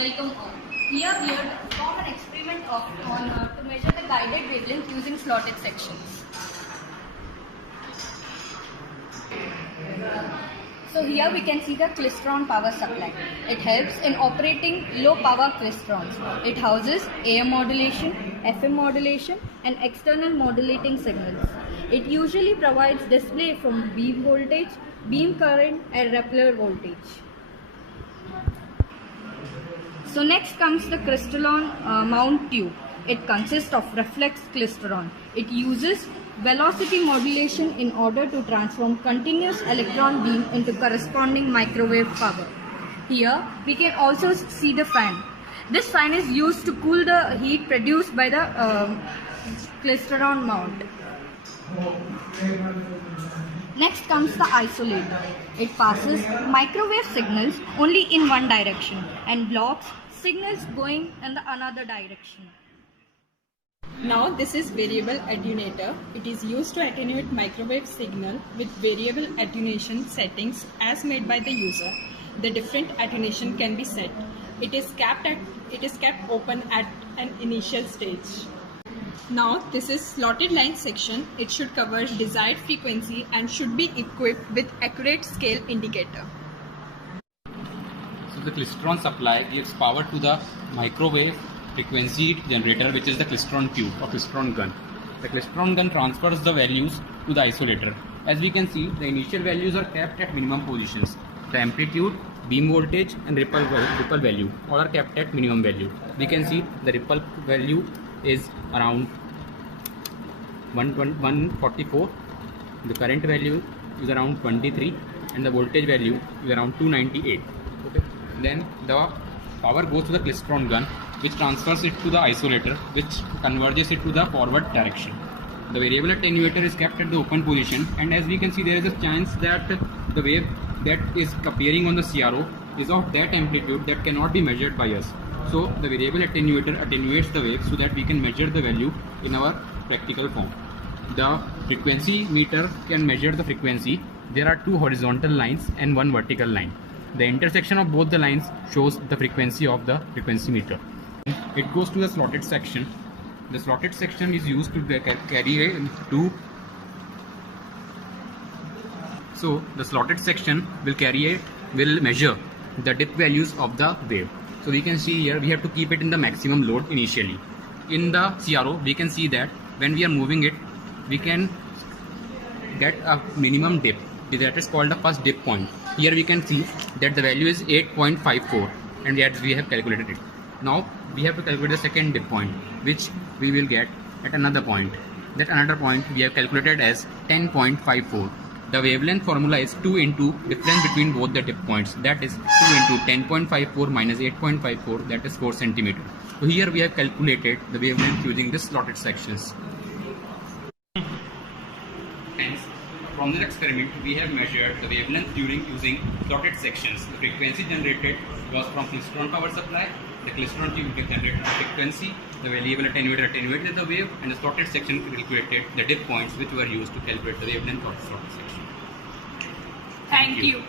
Welcome all. Here we are to perform an experiment to measure the guided wavelength using slotted sections. So here we can see the klystron power supply. It helps in operating low power klystrons. It houses AM modulation, FM modulation and external modulating signals. It usually provides display from beam voltage, beam current and Rappler voltage. So next comes the crystallon mount tube. It consists of reflex klystron. It uses velocity modulation in order to transform continuous electron beam into corresponding microwave power. Here we can also see the fan. This fan is used to cool the heat produced by the klystron mount. Next comes the isolator. It passes microwave signals only in one direction and blocks signals going in the another direction. Now this is variable attenuator. It is used to attenuate microwave signal with variable attenuation settings as made by the user. The different attenuation can be set. It is kept open at an initial stage. Now this is slotted line section. It should cover desired frequency and should be equipped with accurate scale indicator. So the klystron supply gives power to the microwave frequency generator, which is the klystron tube or klystron gun. The klystron gun transfers the values to the isolator. As we can see, the initial values are kept at minimum positions. The amplitude, beam voltage and ripple value all are kept at minimum value. We can see the ripple value is around 144, the current value is around 23 and the voltage value is around 298. Okay. Then the power goes to the klystron gun, which transfers it to the isolator, which converges it to the forward direction. The variable attenuator is kept at the open position, and as we can see, there is a chance that the wave that is appearing on the CRO is of that amplitude that cannot be measured by us. So the variable attenuator attenuates the wave so that we can measure the value in our practical form. The frequency meter can measure the frequency. There are two horizontal lines and one vertical line. The intersection of both the lines shows the frequency of the frequency meter. It goes to the slotted section. The slotted section is used to carry So the slotted section will measure the dip values of the wave. So we can see here we have to keep it in the maximum load initially. In the CRO we can see that when we are moving it, we can get a minimum dip. That is called the first dip point. Here we can see that the value is 8.54 and yet we have calculated it. Now we have to calculate the second dip point, which we will get at another point. That another point we have calculated as 10.54. The wavelength formula is 2 into difference between both the dip points. That is 2 into 10.54 minus 8.54, that is 4 centimeter. So here we have calculated the wavelength using this slotted sections. Hence, from this experiment, we have measured the wavelength using slotted sections. The frequency generated was from klystron power supply. The klystron tube generated the frequency. The variable attenuator attenuated the wave, and the slotted section calculated the dip points which were used to calculate the wavelength of the slotted section. Thank you.